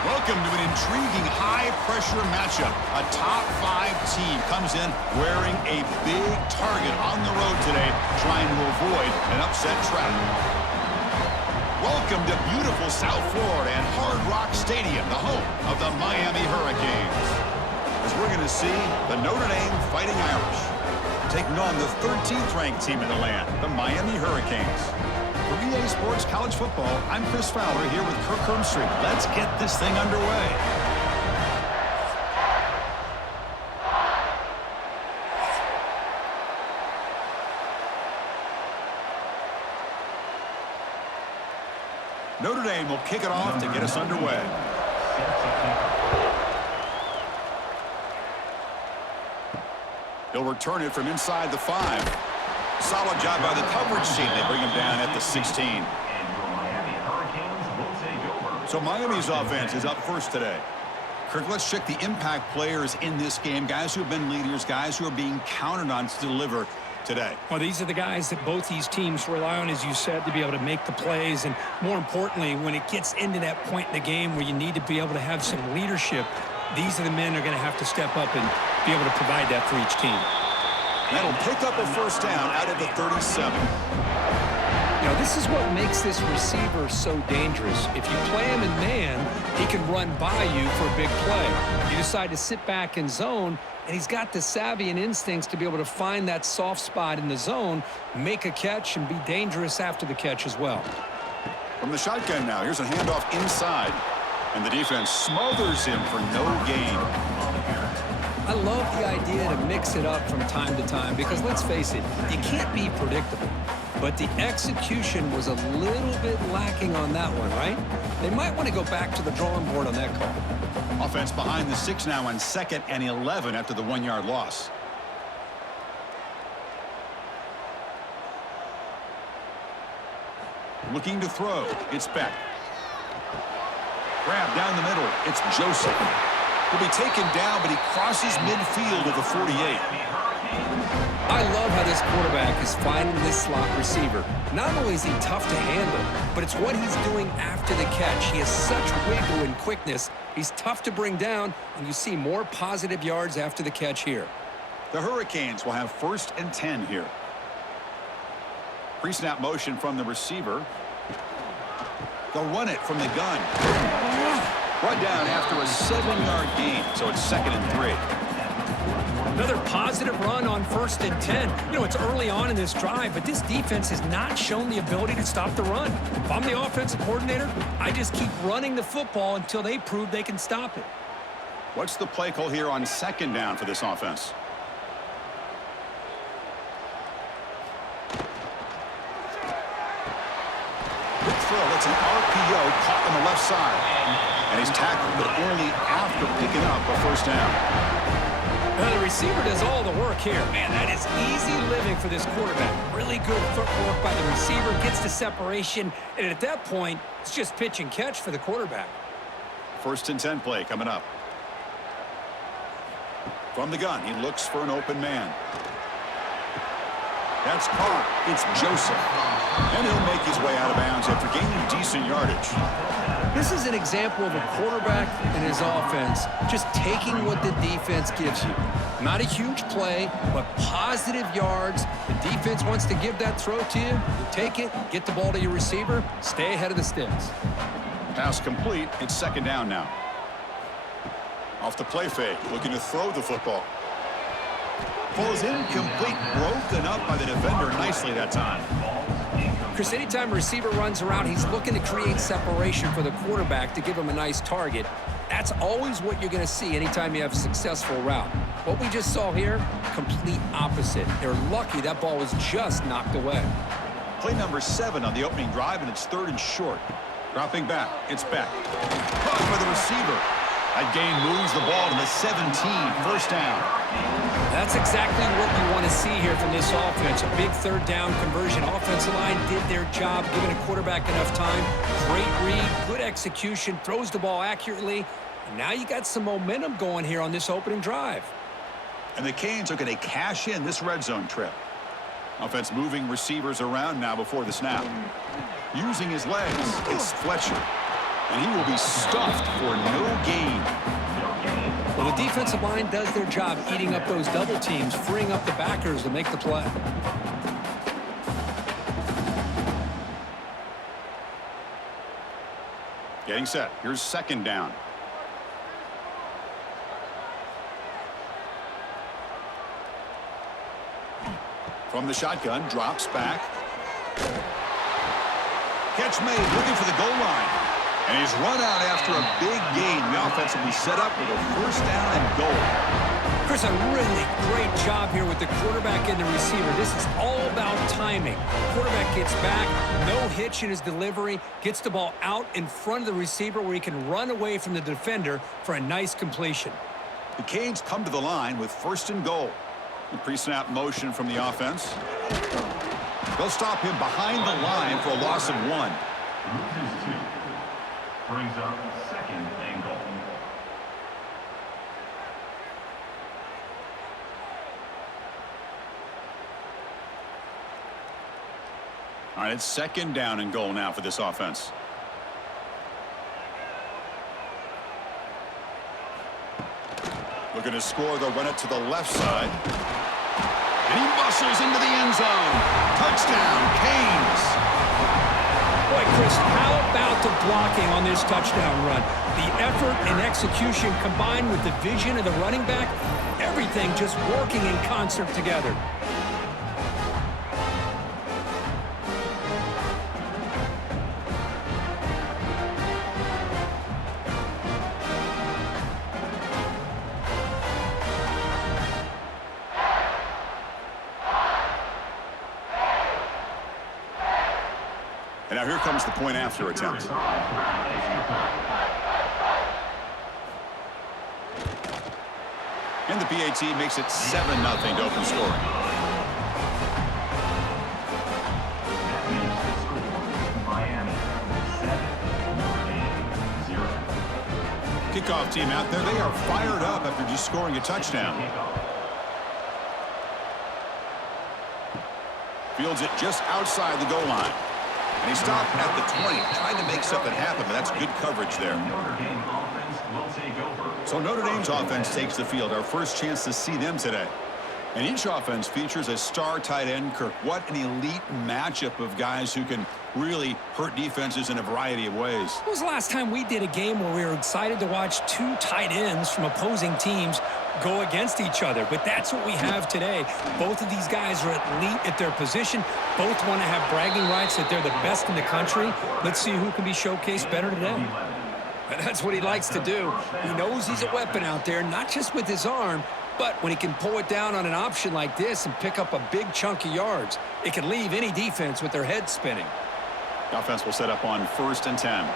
Welcome to an intriguing high-pressure matchup. A top-5 team comes in wearing a big target on the road today, trying to avoid an upset trap. Welcome to beautiful South Florida and Hard Rock Stadium, the home of the Miami Hurricanes. As we're going to see the Notre Dame Fighting Irish taking on the 13th-ranked team in the land, the Miami Hurricanes. For EA Sports College Football, I'm Chris Fowler here with Kirk Hermstreet. Let's get this thing underway. Notre Dame will kick it off to get us underway. He'll return it from inside the 5. Solid job by the coverage team. They bring him down at the 16. So Miami's offense is up first today. Kirk, let's check the impact players in this game. Guys who have been leaders, guys who are being counted on to deliver today. Well, these are the guys that both these teams rely on, as you said, to be able to make the plays. And more importantly, when it gets into that point in the game where you need to be able to have some leadership, these are the men that are going to have to step up and be able to provide that for each team. That'll pick up a first down out of the 37. You know, this is what makes this receiver so dangerous. If you play him in man, he can run by you for a big play. You decide to sit back in zone, and he's got the savvy and instincts to be able to find that soft spot in the zone, make a catch, and be dangerous after the catch as well. From the shotgun now, here's a handoff inside. And the defense smothers him for no gain. I love the idea to mix it up from time to time because, let's face it, you can't be predictable. But the execution was a little bit lacking on that one, right? They might want to go back to the drawing board on that call. Offense behind the 6 now on 2nd and 11 after the 1-yard loss. Looking to throw. It's Beck. Grab down the middle. It's Joseph. He'll be taken down, but he crosses midfield of the 48. I love how this quarterback is finding this slot receiver. Not only is he tough to handle, but it's what he's doing after the catch. He has such wiggle and quickness. He's tough to bring down, and you see more positive yards after the catch here. The Hurricanes will have 1st and 10 here. Pre-snap motion from the receiver. They'll run it from the gun. Brought down after a 7-yard gain, so it's 2nd and 3. Another positive run on 1st and 10. You know, it's early on in this drive, but this defense has not shown the ability to stop the run. If I'm the offensive coordinator, I just keep running the football until they prove they can stop it. What's the play call here on 2nd down for this offense? Quick throw. It's an RPO caught on the left side. And he's tackled, but only after picking up a first down. Well, the receiver does all the work here. Man, that is easy living for this quarterback. Really good footwork by the receiver, gets the separation, and at that point, it's just pitch and catch for the quarterback. 1st and 10 play coming up. From the gun, he looks for an open man. That's caught. It's Joseph. And he'll make his way out of bounds after gaining decent yardage. This is an example of a quarterback and his offense just taking what the defense gives you. Not a huge play, but positive yards. The defense wants to give that throw to you. You take it, get the ball to your receiver, stay ahead of the sticks. Pass complete. It's 2nd down now. Off the play fake, looking to throw the football. Falls incomplete, broken up by the defender nicely that time. Chris, anytime a receiver runs around, he's looking to create separation for the quarterback to give him a nice target. That's always what you're going to see anytime you have a successful route. What we just saw here, complete opposite. They're lucky that ball was just knocked away. Play number 7 on the opening drive, and it's 3rd and short. Dropping back, it's Beck. Caught by the receiver. That gain moves the ball to the 17, 1st down. That's exactly what you want to see here from this offense. A big 3rd down conversion. Offensive line did their job, giving a quarterback enough time. Great read, good execution, throws the ball accurately. And now you got some momentum going here on this opening drive. And the Canes are going to cash in this red zone trip. Offense moving receivers around now before the snap. Using his legs, it's Fletcher. And he will be stuffed for no gain. Well, the defensive line does their job eating up those double teams, freeing up the backers to make the play. Getting set. Here's second down. From the shotgun, drops back. Catch made, looking for the goal line. And he's run out after a big gain. The offense will be set up with a first down and goal. Chris, a really great job here with the quarterback and the receiver. This is all about timing. Quarterback gets back, no hitch in his delivery, gets the ball out in front of the receiver where he can run away from the defender for a nice completion. The Canes come to the line with first and goal. The pre-snap motion from the offense. They'll stop him behind the line for a loss of 1. Loses 2. Brings up second and goal. All right, it's second down and goal now for this offense. Looking to score, they'll run it to the left side. And he muscles into the end zone. Touchdown, Canes. Boy, Chris, how about the blocking on this touchdown run? The effort and execution combined with the vision of the running back, everything just working in concert together. And now here comes the point after attempt. And the PAT makes it 7-0 to open scoring. Kickoff team out there, they are fired up after just scoring a touchdown. Fields it just outside the goal line. And he stopped at the 20, trying to make something happen, but that's good coverage there. So Notre Dame's offense takes the field, our first chance to see them today. And each offense features a star tight end, Kirk. What an elite matchup of guys who can really hurt defenses in a variety of ways. When was the last time we did a game where we were excited to watch two tight ends from opposing teams go against each other? But that's what we have today. Both of these guys are elite at their position. Both want to have bragging rights that they're the best in the country. Let's see who can be showcased better today. And that's what he likes to do. He knows he's a weapon out there, not just with his arm, but when he can pull it down on an option like this and pick up a big chunk of yards, it can leave any defense with their head spinning. The offense will set up on 1st and 10.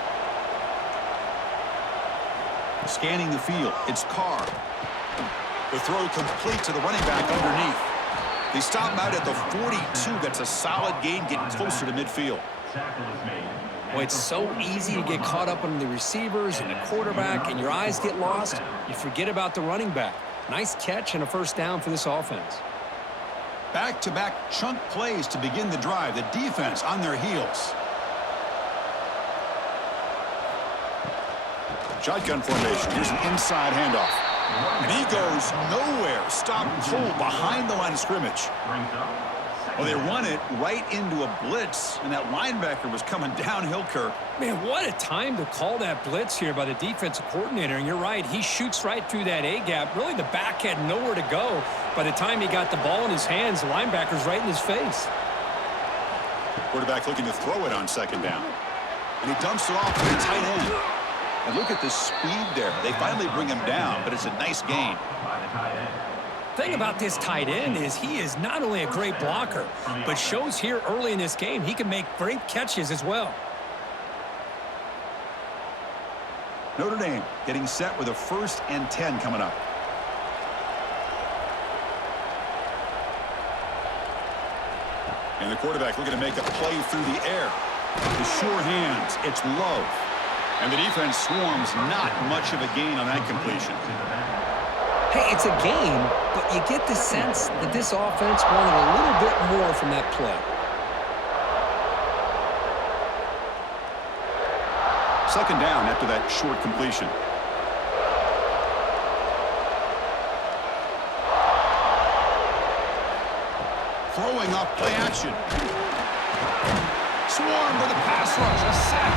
Scanning the field, it's Carr. The throw complete to the running back underneath. They stop him out at the 42. That's a solid gain, getting closer to midfield. Well, it's so easy to get caught up on the receivers and the quarterback, and your eyes get lost. You forget about the running back. Nice catch and a first down for this offense. Back-to-back chunk plays to begin the drive. The defense on their heels. Shotgun formation. Here's an inside handoff. And he goes nowhere. Stop cold behind the line of scrimmage. Well, they run it right into a blitz, and that linebacker was coming downhill, Kirk. Man, what a time to call that blitz here by the defensive coordinator. And you're right, he shoots right through that A-gap. Really, the back had nowhere to go. By the time he got the ball in his hands, the linebacker's right in his face. Quarterback looking to throw it on second down. And he dumps it off to the tight end. And look at the speed there. They finally bring him down, but it's a nice gain. The thing about this tight end is he is not only a great blocker, but shows here early in this game he can make great catches as well. Notre Dame getting set with a 1st and 10 coming up. And the quarterback looking to make a play through the air. The sure hands, it's low. And the defense swarms, not much of a gain on that completion. Hey, it's a game, but you get the sense that this offense wanted a little bit more from that play. Second down after that short completion. Throwing off play action. Swarmed with a pass rush. A sack.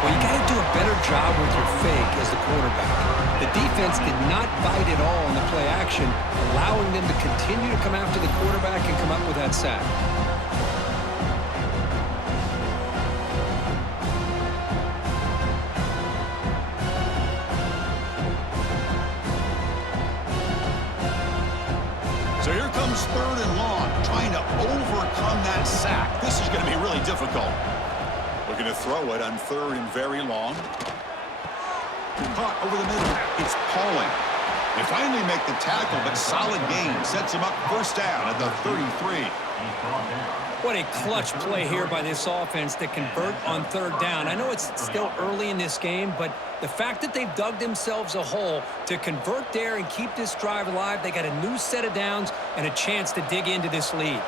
Well, you got to do a better job with your fake as the quarterback. The defense did not bite at all in the play action, allowing them to continue to come after the quarterback and come up with that sack. So here comes third and long, trying to overcome that sack. This is going to be really difficult. Looking to throw it on third and very long. Caught over the middle. It's Pauling. They finally make the tackle, but solid gain. Sets him up first down at the 33. What a clutch play here by this offense to convert on third down. I know it's still early in this game, but the fact that they've dug themselves a hole to convert there and keep this drive alive, they got a new set of downs and a chance to dig into this lead.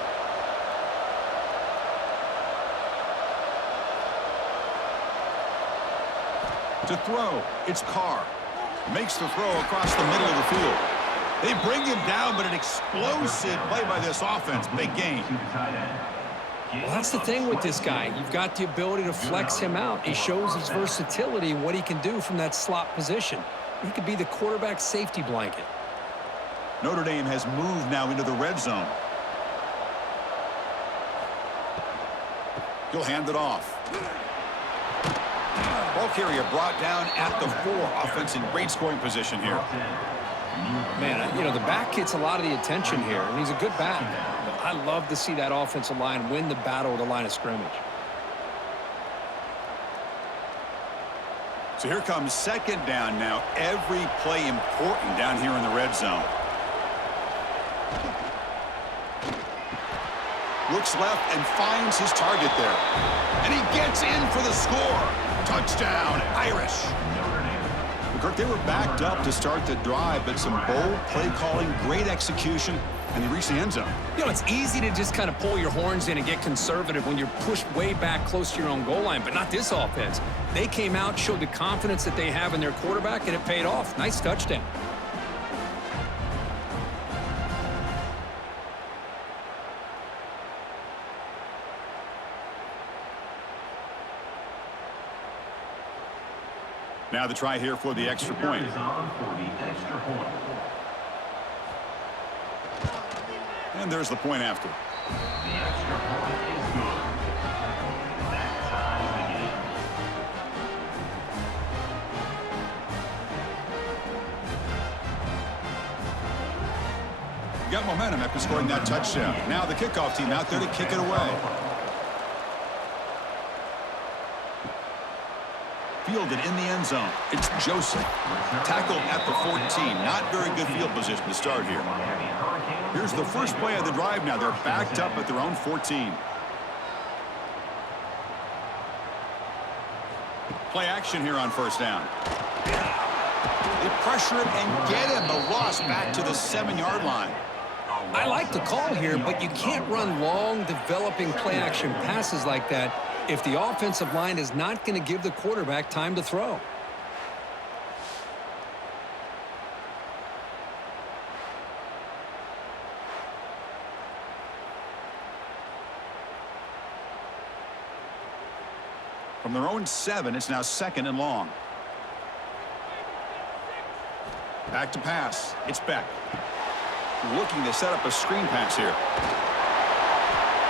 To throw, it's Carr. Makes the throw across the middle of the field. They bring him down, but an explosive play by this offense. Big gain. Well, that's the thing with this guy. You've got the ability to flex him out. He shows his versatility and what he can do from that slot position. He could be the quarterback safety blanket. Notre Dame has moved now into the red zone. He'll hand it off. Ball carrier brought down at the 4. Offense in great scoring position here. Man, you know, the back gets a lot of the attention here, and he's a good back. I love to see that offensive line win the battle at the line of scrimmage. So here comes second down now. Every play important down here in the red zone. Looks left and finds his target there. And he gets in for the score. Touchdown, Irish. Kirk, they were backed up to start the drive, but some bold play calling, great execution, and they reached the end zone. You know, it's easy to just kind of pull your horns in and get conservative when you're pushed way back close to your own goal line, but not this offense. They came out, showed the confidence that they have in their quarterback, and it paid off. Nice touchdown. Now the try here for the extra point. And there's the point after. The extra point is good. That ties the game. Got momentum after scoring that touchdown. Now the kickoff team out there to kick it away. Fielded in the end zone. It's Joseph. Tackled at the 14. Not very good field position to start here. Here's the first play of the drive now. They're backed up at their own 14. Play action here on first down. They pressure him and get him. The loss back to the 7-yard line. I like the call here, but you can't run long, developing play-action passes like that if the offensive line is not going to give the quarterback time to throw. From their own 7, it's now second and long. Back to pass. It's Beck. Looking to set up a screen pass here.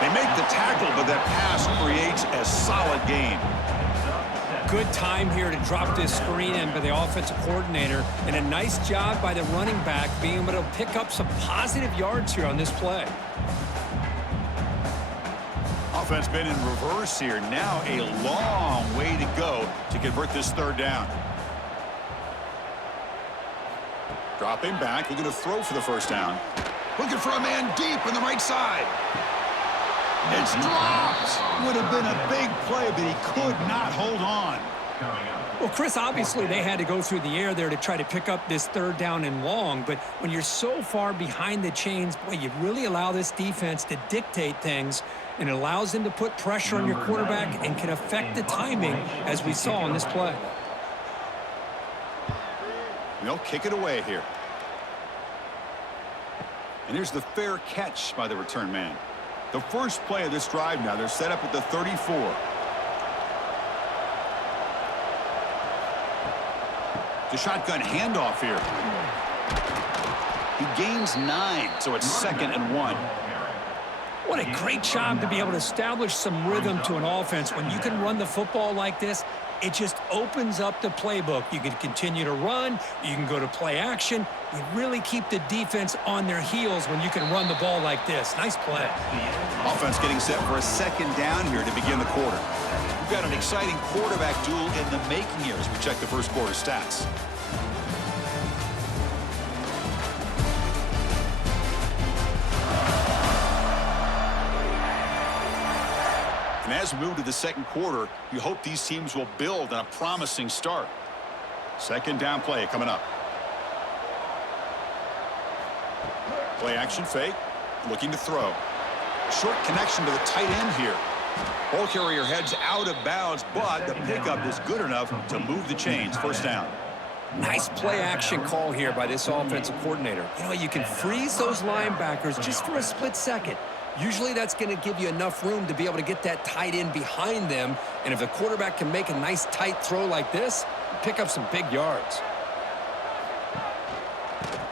They make the tackle, but that pass creates a solid gain. Good time here to drop this screen in by the offensive coordinator, and a nice job by the running back being able to pick up some positive yards here on this play. Offense been in reverse here. Now a long way to go to convert this third down. Dropping back, looking to throw for the first down. Looking for a man deep on the right side. It's dropped. Would have been a big play, but he could not hold on. Well, Chris, obviously they had to go through the air there to try to pick up this third down and long, but when you're so far behind the chains, boy, you really allow this defense to dictate things, and it allows them to put pressure on your quarterback and can affect the timing, as we saw on this play. They'll kick it away here. And here's the fair catch by the return man. The first play of this drive now, they're set up at the 34. The shotgun handoff here. He gains 9, so it's 2nd and 1. What a great job to be able to establish some rhythm to an offense. When you can run the football like this, it just opens up the playbook. You can continue to run. You can go to play action. You really keep the defense on their heels when you can run the ball like this. Nice play. Offense getting set for a 2nd down here to begin the quarter. We've got an exciting quarterback duel in the making here as we check the first quarter stats. And as we move to the second quarter, you hope these teams will build on a promising start. 2nd down play coming up. Play action fake. Looking to throw. Short connection to the tight end here. Ball carrier heads out of bounds, but the pickup is good enough to move the chains. 1st down. Nice play action call here by this offensive coordinator. You know, you can freeze those linebackers just for a split second. Usually that's going to give you enough room to be able to get that tight end behind them. And if the quarterback can make a nice tight throw like this, pick up some big yards.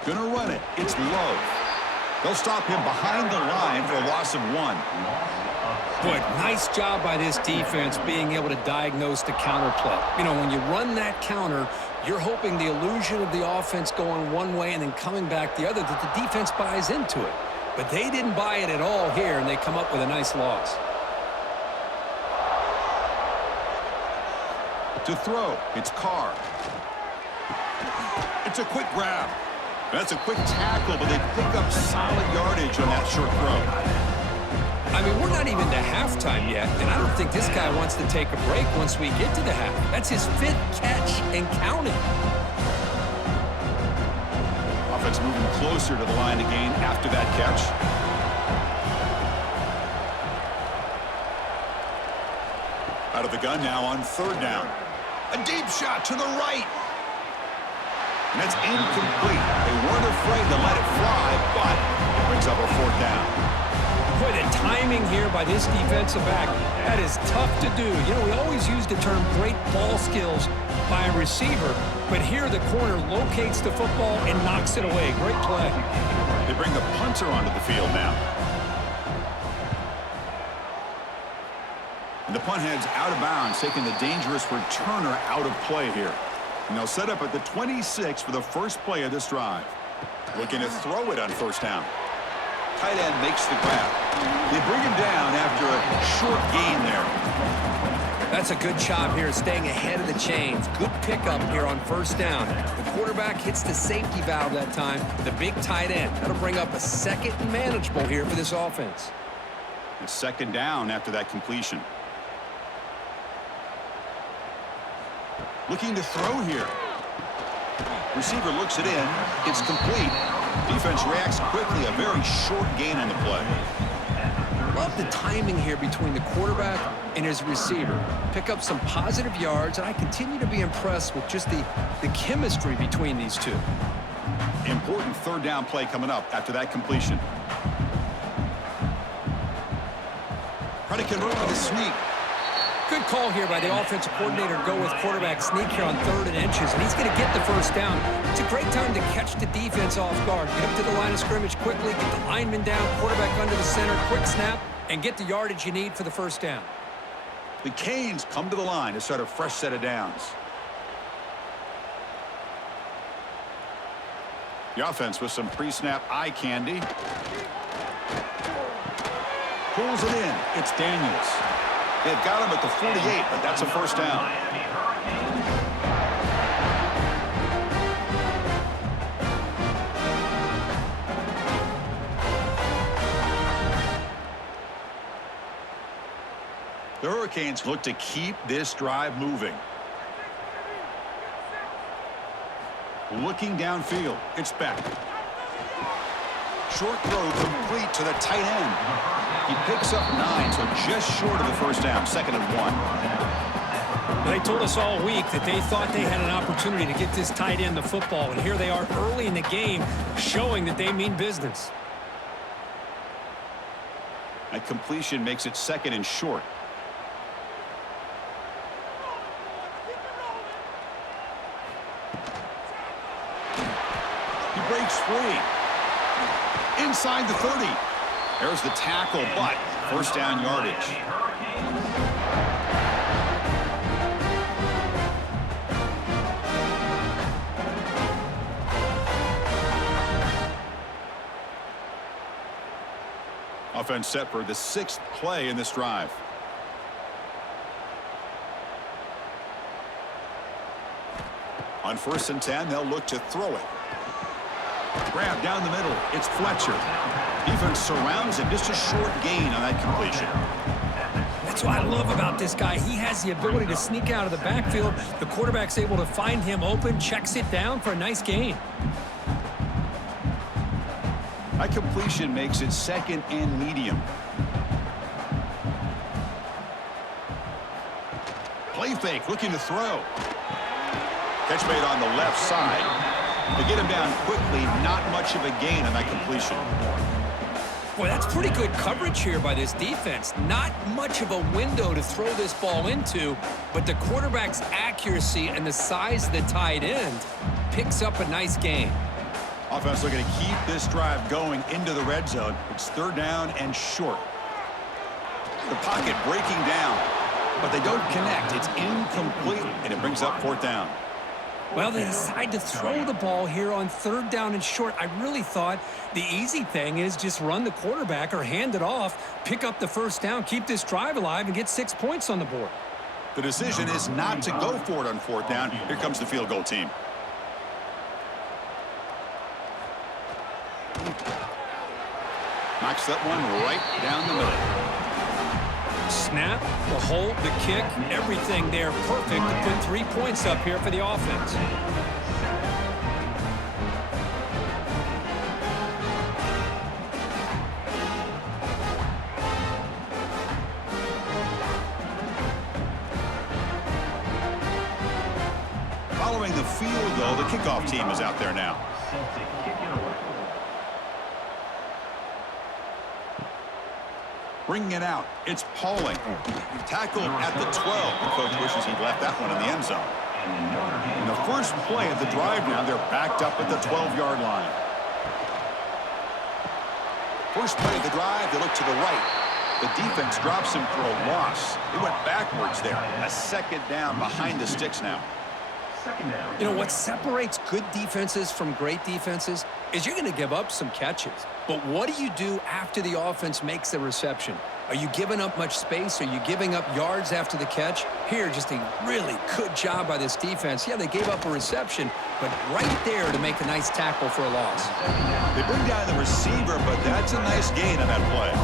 Gonna run it. It's low. They'll stop him behind the line for a loss of 1. Boy, nice job by this defense being able to diagnose the counter play. You know, when you run that counter, you're hoping the illusion of the offense going one way and then coming back the other, that the defense buys into it. But they didn't buy it at all here, and they come up with a nice loss. To throw, it's Carr. It's a quick grab. That's a quick tackle, but they pick up solid yardage on that short throw. I mean, we're not even to halftime yet, and I don't think this guy wants to take a break once we get to the half. That's his 5th catch and counting. Offense moving closer to the line of gain after that catch. Out of the gun now on 3rd down. A deep shot to the right. And that's incomplete. They weren't afraid to let it fly, but it brings up a 4th down. Boy, the timing here by this defensive back, that is tough to do. You know, we always use the term great ball skills by a receiver, but here the corner locates the football and knocks it away. Great play. They bring the punter onto the field now. And the punt heads out of bounds, taking the dangerous returner out of play here. And they'll set up at the 26 for the first play of this drive. Looking to throw it on 1st down. Tight end makes the grab. They bring him down after a short gain there. That's a good job here, staying ahead of the chains. Good pickup here on 1st down. The quarterback hits the safety valve that time, the big tight end. That'll bring up a 2nd and manageable here for this offense. A 2nd down after that completion. Looking to throw here. Receiver looks it in. It's complete. Defense reacts quickly. A very short gain on the play. Love the timing here between the quarterback and his receiver. Pick up some positive yards, and I continue to be impressed with just the chemistry between these two. Important 3rd down play coming up after that completion. Predicate route with a sneak. Good call here by the offensive coordinator to go with quarterback sneak here on 3rd and inches, and he's going to get the 1st down. It's a great time to catch the defense off guard. Get up to the line of scrimmage quickly, get the lineman down, quarterback under the center, quick snap, and get the yardage you need for the 1st down. The Canes come to the line to start a fresh set of downs. The offense with some pre-snap eye candy. Pulls it in. It's Daniels. They've got him at the 48, but that's a 1st down. The Hurricanes look to keep this drive moving. Looking downfield. It's back. short throw complete to the tight end. He picks up 9, so just short of the first down, 2nd and 1. They told us all week that they thought they had an opportunity to get this tight end the football, and here they are early in the game showing that they mean business. That completion makes it 2nd and short. He breaks free. Inside the 30. There's the tackle, but first down yardage. Offense set for the 6th play in this drive. On 1st and 10, they'll look to throw it. Grab down the middle. It's Fletcher. Defense surrounds him. Just a short gain on that completion. That's what I love about this guy. He has the ability to sneak out of the backfield. The quarterback's able to find him open, checks it down for a nice gain. That completion makes it 2nd and medium. Play fake, looking to throw. Catch made on the left side. They get him down quickly, not much of a gain on that completion. Boy, that's pretty good coverage here by this defense. Not much of a window to throw this ball into, but the quarterback's accuracy and the size of the tight end picks up a nice gain. Offense looking to keep this drive going into the red zone. It's 3rd down and short. The pocket breaking down, but they don't connect. It's incomplete, and it brings up 4th down. Well, they decide to throw the ball here on 3rd down and short. I really thought the easy thing is just run the quarterback or hand it off, pick up the first down, keep this drive alive, and get 6 points on the board. The decision is not to go for it on 4th down. Here comes the field goal team. Knocks that one right down the middle. Snap, the hold, the kick, everything there perfect to put 3 points up here for the offense. Following the field goal, the kickoff team is out there now. Bringing it out, it's Pauling. Tackled at the 12. The coach wishes he'd left that one in the end zone. In the first play of the drive now, they're backed up at the 12-yard line. First play of the drive, they look to the right. The defense drops him for a loss. They went backwards there. A 2nd down behind the sticks now. You know, what separates good defenses from great defenses is you're going to give up some catches. But what do you do after the offense makes the reception? Are you giving up much space? Are you giving up yards after the catch? Here, just a really good job by this defense. Yeah, they gave up a reception, but right there to make a nice tackle for a loss. They bring down the receiver, but that's a nice gain on that play.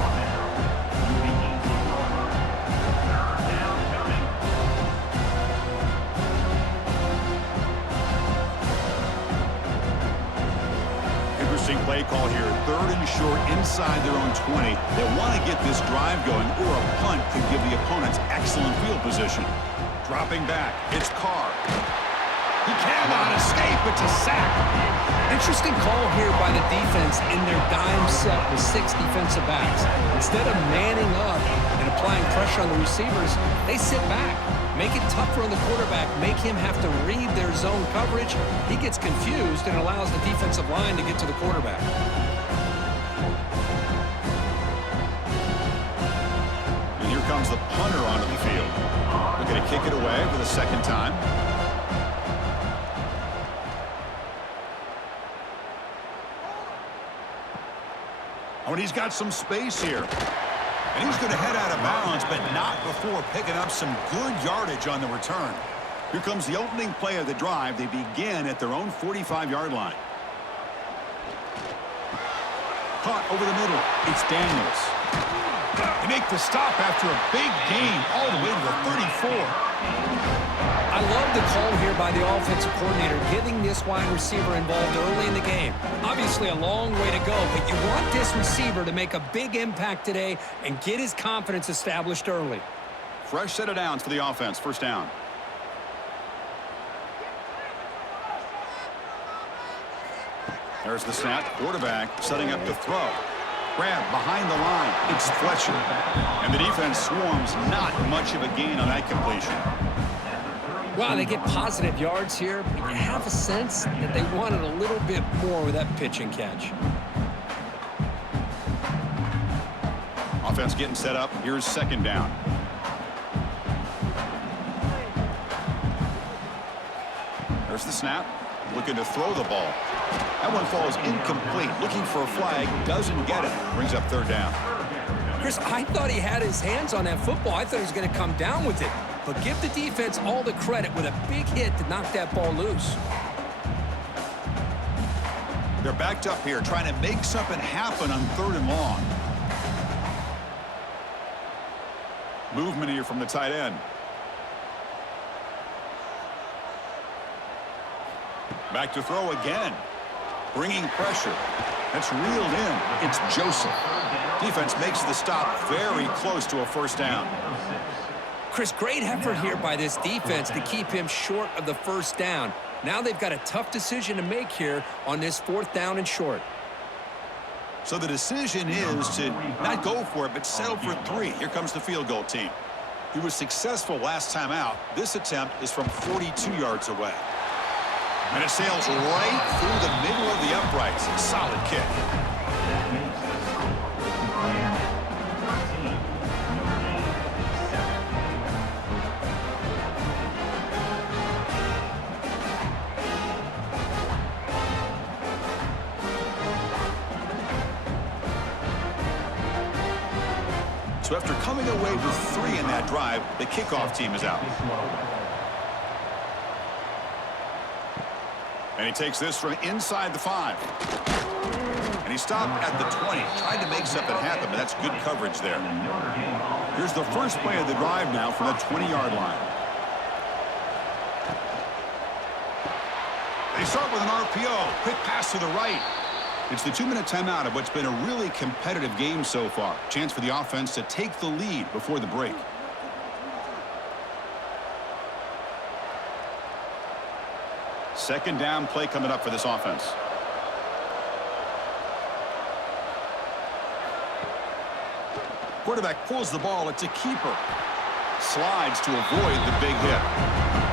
Play call here, 3rd and short inside their own 20. They want to get this drive going, or a punt could give the opponents excellent field position. Dropping back, it's Carr. He cannot escape, it's a sack. Interesting call here by the defense in their dime set with 6 defensive backs. Instead of manning up and applying pressure on the receivers, they sit back. Make it tougher on the quarterback, make him have to read their zone coverage. He gets confused and allows the defensive line to get to the quarterback. And here comes the punter onto the field. Looking to kick it away for the 2nd time. Oh, and he's got some space here. And he's going to head out of bounds, but not before picking up some good yardage on the return. Here comes the opening play of the drive. They begin at their own 45-yard line. Caught over the middle. It's Daniels. They make the stop after a big gain all the way to the 34. I love the call here by the offensive coordinator, getting this wide receiver involved early in the game. Obviously a long way to go, but you want this receiver to make a big impact today and get his confidence established early. Fresh set of downs for the offense. First down. There's the snap. Quarterback setting up the throw. Grab behind the line. It's Fletcher. And the defense swarms. Not much of a gain on that completion. Wow, they get positive yards here, but you have a sense that they wanted a little bit more with that pitch and catch. Offense getting set up. Here's second down. There's the snap. Looking to throw the ball. That one falls incomplete. Looking for a flag. Doesn't get it. Brings up third down. Chris, I thought he had his hands on that football. I thought he was going to come down with it. But give the defense all the credit with a big hit to knock that ball loose. They're backed up here trying to make something happen on third and long. Movement here from the tight end. Back to throw again. Bringing pressure. That's reeled in. It's Joseph. Defense makes the stop very close to a first down. Chris, great effort here by this defense to keep him short of the first down. Now they've got a tough decision to make here on this fourth down and short. So the decision is to not go for it, but settle for 3. Here comes the field goal team. He was successful last time out. This attempt is from 42 yards away. And it sails right through the middle of the uprights. Solid kick. That makes the score Miami 13, Notre Dame 7. So after coming away with 3 in that drive, the kickoff team is out. And he takes this from inside the 5. And he stopped at the 20. Tried to make something happen, but that's good coverage there. Here's the first play of the drive now from the 20-yard line. They start with an RPO. Quick pass to the right. It's the 2-minute timeout of what's been a really competitive game so far. Chance for the offense to take the lead before the break. Second down play coming up for this offense. Quarterback pulls the ball. It's a keeper. Slides to avoid the big hit.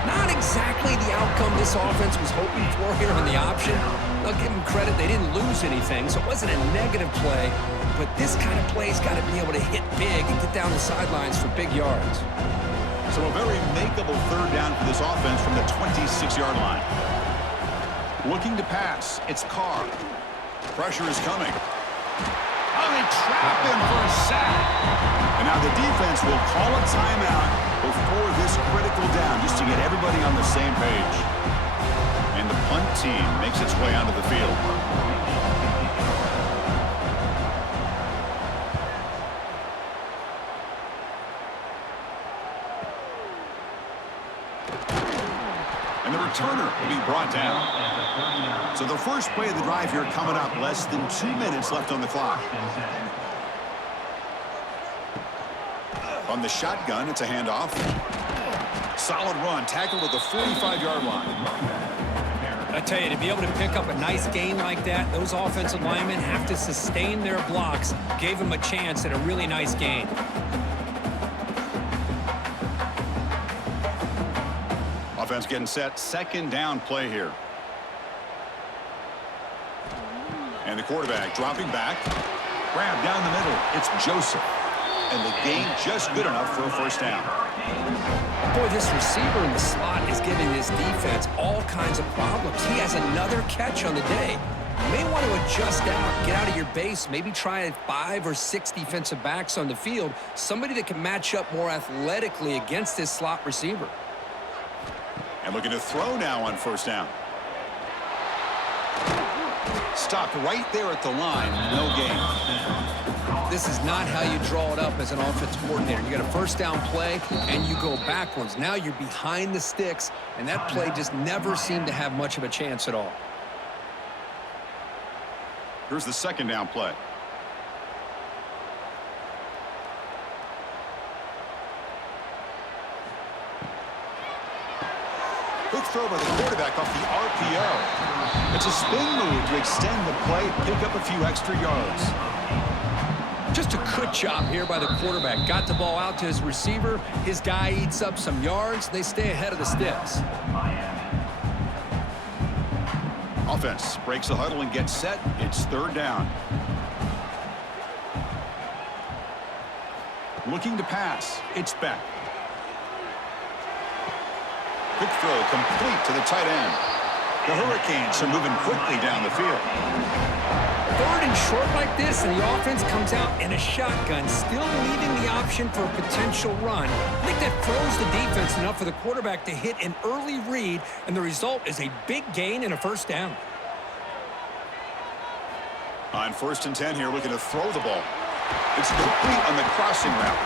Not exactly the outcome this offense was hoping for here on the option. I'll give them credit. They didn't lose anything, so it wasn't a negative play. But this kind of play's got to be able to hit big and get down the sidelines for big yards. So a very makeable third down for this offense from the 26-yard line. Looking to pass. It's Carr. Pressure is coming. Oh, they trap him for a sack. And now the defense will call a timeout before this critical down just to get everybody on the same page. And the punt team makes its way onto the field. And the returner will be brought down. So the first play of the drive here coming up. Less than 2 minutes left on the clock. On the shotgun, it's a handoff. Solid run, tackled at the 45-yard line. I tell you, to be able to pick up a nice gain like that, those offensive linemen have to sustain their blocks. Gave them a chance at a really nice gain. Offense getting set. Second down play here. And the quarterback dropping back. Grab down the middle. It's Joseph. And the gain just good enough for a first down. Boy, this receiver in the slot is giving this defense all kinds of problems. He has another catch on the day. You may want to adjust out, get out of your base, maybe try 5 or 6 defensive backs on the field, somebody that can match up more athletically against this slot receiver. And looking to throw now on first down. Stopped right there at the line. No gain. This is not how you draw it up as an offense coordinator. You got a first down play, and you go backwards. Now you're behind the sticks, and that play just never seemed to have much of a chance at all. Here's the second down play. Quick throw by the quarterback off the RPO. It's a spin move to extend the play, pick up a few extra yards. Just a good job here by the quarterback. Got the ball out to his receiver. His guy eats up some yards. They stay ahead of the Sticks. Offense breaks the huddle and gets set. It's third down. Looking to pass. It's back. Quick throw complete to the tight end. The Hurricanes are moving quickly down the field. Third and short like this, and the offense comes out in a shotgun, still leaving the option for a potential run. I think that throws the defense enough for the quarterback to hit an early read, and the result is a big gain and a first down. On 1st and 10 here, looking to throw the ball. It's complete on the crossing route.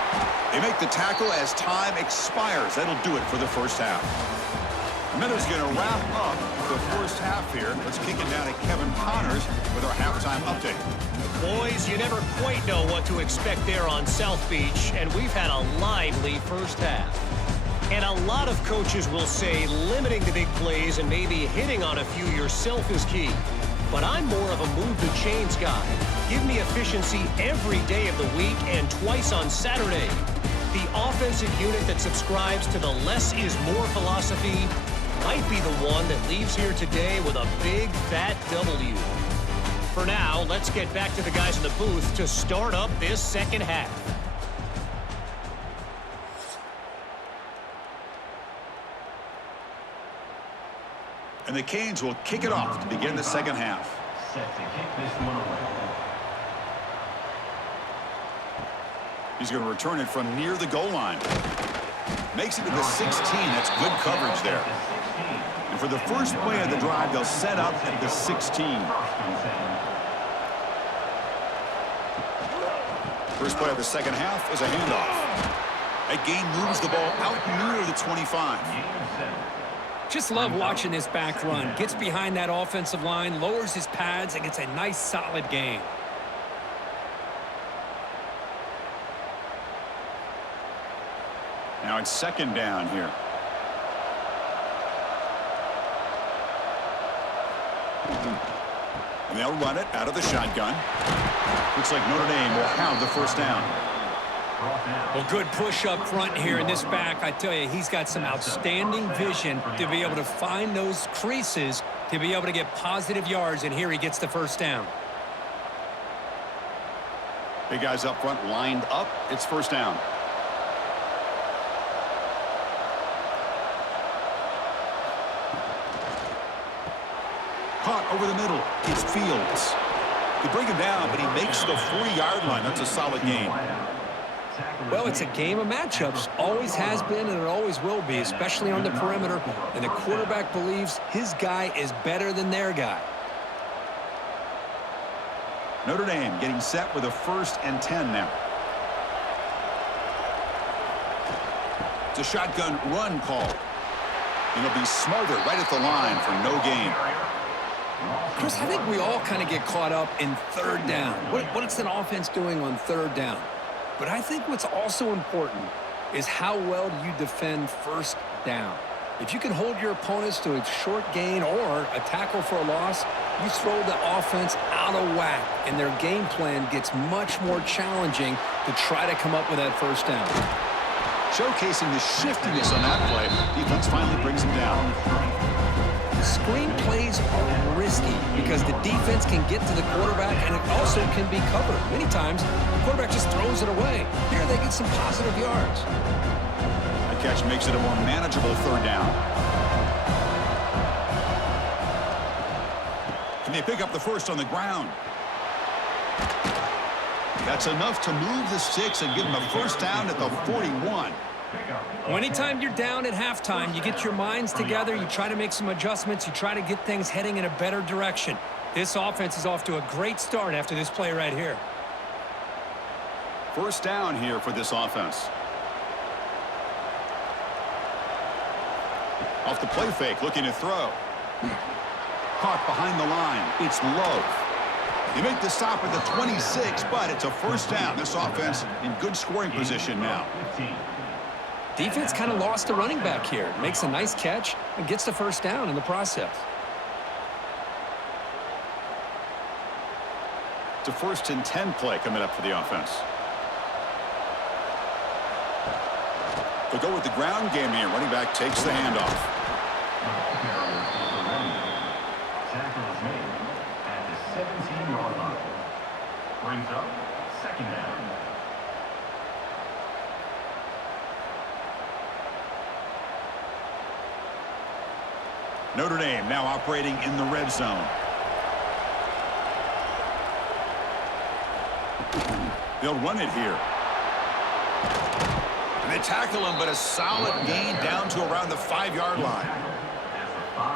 They make the tackle as time expires. That'll do it for the first half. Minutes going to wrap up the first half here. Let's kick it down to Kevin Connors with our halftime update. Boys, you never quite know what to expect there on South Beach, and we've had a lively first half. And a lot of coaches will say limiting the big plays and maybe hitting on a few yourself is key. But I'm more of a move the chains guy. Give me efficiency every day of the week and twice on Saturday. The offensive unit that subscribes to the less is more philosophy might be the one that leaves here today with a big fat W. For now, let's get back to the guys in the booth to start up this second half. And the Canes will kick it off to begin the second half. Set to kick this one away. He's going to return it from near the goal line. Makes it to the 16. That's good coverage there. And for the first play of the drive, they'll set up at the 16. First play of the second half is a handoff. That gain moves the ball out near the 25. Just love watching this back run. Gets behind that offensive line, lowers his pads, and gets a nice solid gain. Now it's second down here. And they'll run it out of the shotgun. Looks like Notre Dame will have the first down. Well, good push up front here in this back. I tell you, he's got some outstanding vision to be able to find those creases to be able to get positive yards, and here he gets the first down. Big guys up front lined up. It's first down. Caught over the middle. It's Fields. They bring him down, but he makes the 40-yard line. That's a solid gain. Well, it's a game of matchups. Always has been, and it always will be, especially on the perimeter. And the quarterback believes his guy is better than their guy. Notre Dame getting set with a 1st and 10 now. It's a shotgun run call. And it'll be Smarter right at the line for no gain. Chris, I think we all kind of get caught up in third down. What is an offense doing on third down? But I think what's also important is how well do you defend first down. If you can hold your opponents to a short gain or a tackle for a loss, you throw the offense out of whack, and their game plan gets much more challenging to try to come up with that first down. Showcasing the shiftiness on that play, defense finally brings him down. Screen plays are risky because the defense can get to the quarterback, and it also can be covered. Many times, the quarterback just throws it away. Here they get some positive yards. That catch makes it a more manageable third down. Can they pick up the first on the ground? That's enough to move the sticks and give them a first down at the 41. Well, anytime you're down at halftime, you get your minds together, you try to make some adjustments, you try to get things heading in a better direction. This offense is off to a great start after this play right here. First down here for this offense. Off the play fake, looking to throw. Caught behind the line. It's low. They make the stop at the 26, but it's a first down. This offense in good scoring position now. Defense kind of lost the running back here. Makes a nice catch and gets the first down in the process. It's a 1st and 10 play coming up for the offense. They'll go with the ground game here. Running back takes the handoff. Tackle is made at the 17-yard line. Brings up second down. Notre Dame now operating in the red zone. They'll run it here. And they tackle him, but a solid gain down to around the 5-yard line.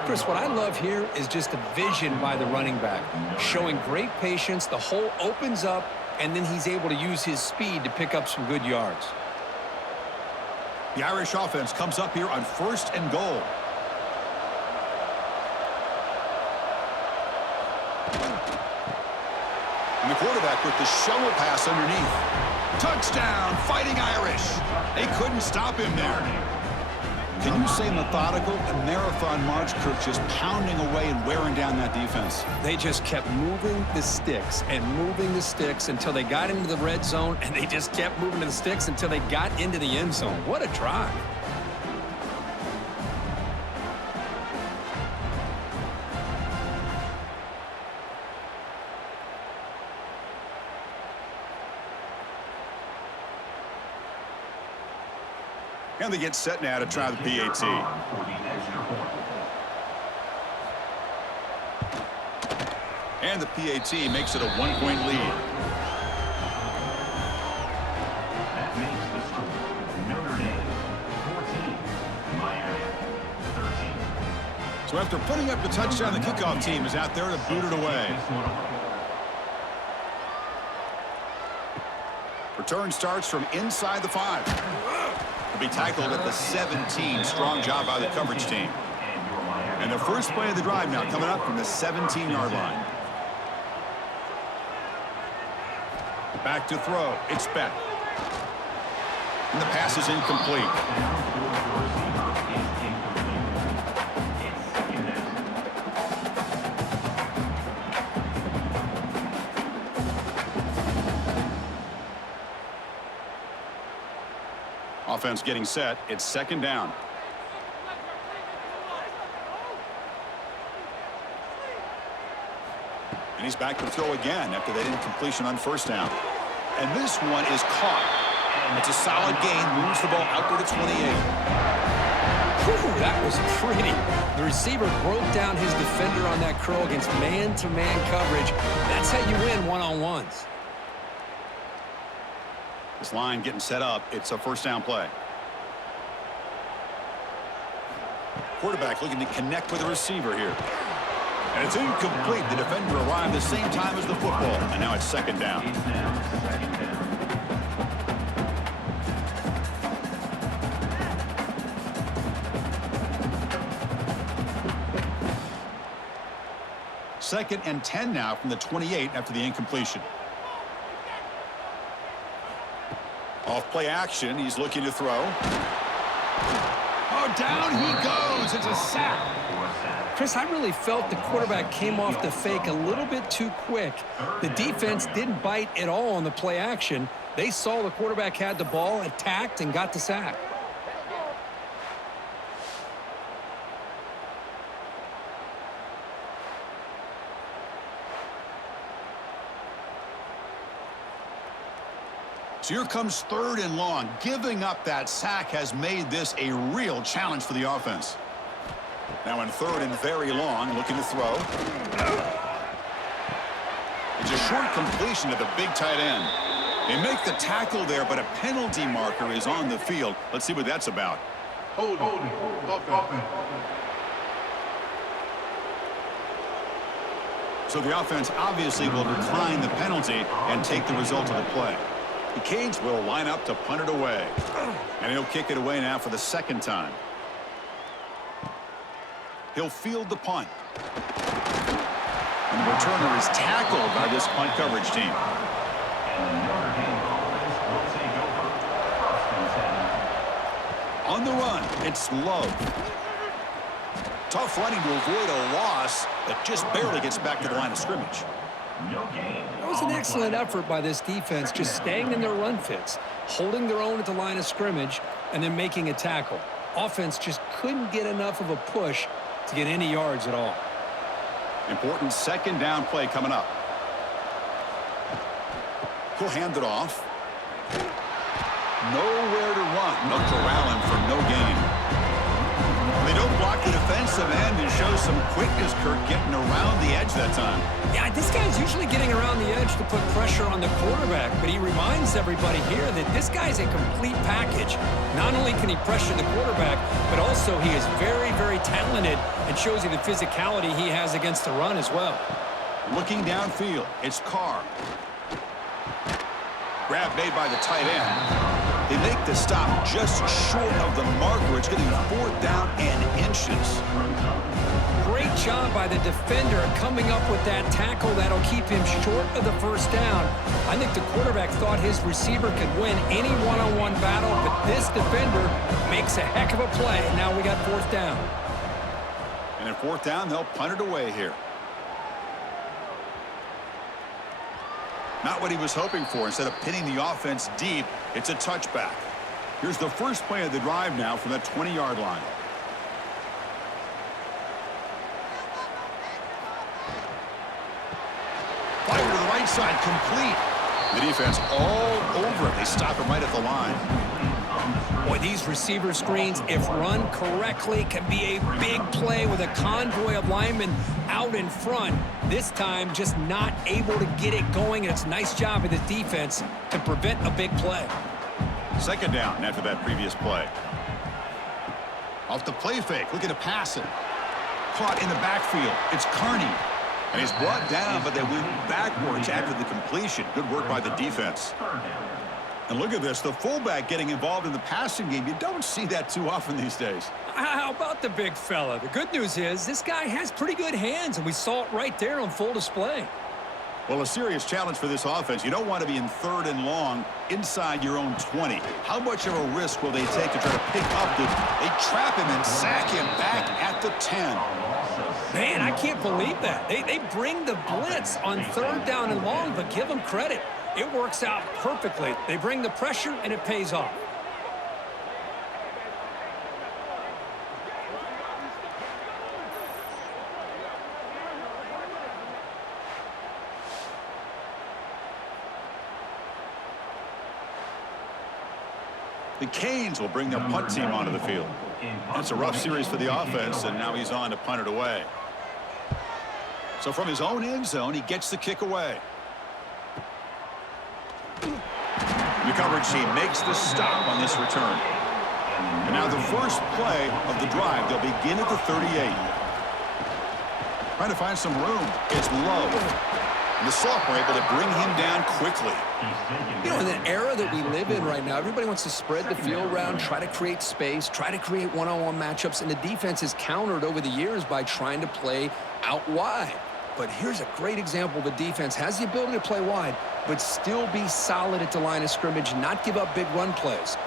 Chris, what I love here is just the vision by the running back. Showing great patience, the hole opens up, and then he's able to use his speed to pick up some good yards. The Irish offense comes up here on 1st and goal. And the quarterback with the shovel pass underneath. Touchdown, Fighting Irish. They couldn't stop him there. Can you say methodical? A marathon march, Kirk, just pounding away and wearing down that defense. They just kept moving the sticks and moving the sticks until they got into the red zone, and they just kept moving to the sticks until they got into the end zone. What a drive. And they get set now to try the PAT. And the PAT makes it a 1-point lead. That makes the score Notre Dame 14, Miami 13. So after putting up the touchdown, the kickoff team is out there to boot it away. Return starts from inside the 5. Be tackled at the 17. Strong job by the coverage team. And the first play of the drive now coming up from the 17-yard line. Back to throw. It's Beck. And the pass is incomplete. Offense getting set. It's second down. And he's back to throw again after that incompletion on first down. And this one is caught. It's a solid gain. Moves the ball out to the 28. Whew, that was pretty. The receiver broke down his defender on that curl against man-to-man coverage. That's how you win one-on-ones. This line getting set up. It's a first down play. Quarterback looking to connect with the receiver here. And it's incomplete. The defender arrived the same time as the football. And now it's second down. Second and 10 now from the 28 after the incompletion. Off play action. He's looking to throw. Oh, down he goes. It's a sack. Chris, I really felt the quarterback came off the fake a little bit too quick. The defense didn't bite at all on the play action. They saw the quarterback had the ball, attacked, and got the sack. So here comes third and long. Giving up that sack has made this a real challenge for the offense. Now in third and very long, looking to throw. It's a short completion to the big tight end. They make the tackle there, but a penalty marker is on the field. Let's see what that's about. Hold. Offense. So the offense obviously will decline the penalty and take the result of the play. The Canes will line up to punt it away. And he'll kick it away now for the second time. He'll field the punt. And the returner is tackled by this punt coverage team. And the Notre Dame offense will take over. 1st and 10. On the run, it's Love. Tough running to avoid a loss, but just barely gets back to the line of scrimmage. No gain. That was an excellent effort by this defense, just staying in their run fits, holding their own at the line of scrimmage, and then making a tackle. Offense just couldn't get enough of a push to get any yards at all. Important second down play coming up. He'll hand it off. Nowhere to run. Look around him for no gain. They don't block the defensive end and show some quickness, Kirk, getting around the edge that time. Yeah, this guy's usually getting around the edge to put pressure on the quarterback, but he reminds everybody here that this guy's a complete package. Not only can he pressure the quarterback, but also he is very, very talented and shows you the physicality he has against the run as well. Looking downfield, it's Carr. Grab made by the tight end. They make the stop just short of the marker. It's going to be 4th down and inches. Great job by the defender coming up with that tackle that'll keep him short of the 1st down. I think the quarterback thought his receiver could win any one-on-one battle, but this defender makes a heck of a play. Now we got 4th down. And at 4th down, they'll punt it away here. Not what he was hoping for. Instead of pinning the offense deep, it's a touchback. Here's the first play of the drive now from the 20-yard line. Fire to the right side, complete. The defense all over it. They stop him right at the line. Boy, these receiver screens, if run correctly, can be a big play with a convoy of linemen out in front. This time, just not able to get it going. And it's a nice job of the defense to prevent a big play. Second down after that previous play. Off the play fake, looking to pass it. Caught in the backfield. It's Carney. And he's brought down, but they went backwards after the completion. Good work by the defense. And look at this, the fullback getting involved in the passing game. You don't see that too often these days. How about the big fella? The good news is this guy has pretty good hands, and we saw it right there on full display. Well, a serious challenge for this offense. You don't want to be in 3rd and long inside your own 20. How much of a risk will they take to try to pick up the... They trap him and sack him back at the 10. Man, I can't believe that. They bring the blitz on 3rd down and long, but give them credit. It works out perfectly. They bring the pressure, and it pays off. The Canes will bring their punt team onto the field. That's a rough series for the offense, and now he's on to punt it away. So from his own end zone, he gets the kick away. The coverage team makes the stop on this return. And now the first play of the drive. They'll begin at the 38. Trying to find some room. It's Love. And the sophomore able to bring him down quickly. You know, in the era that we live in right now, everybody wants to spread the field around, try to create space, try to create one-on-one matchups, and the defense is countered over the years by trying to play out wide. But here's a great example. The defense has the ability to play wide, but still be solid at the line of scrimmage, not give up big run plays.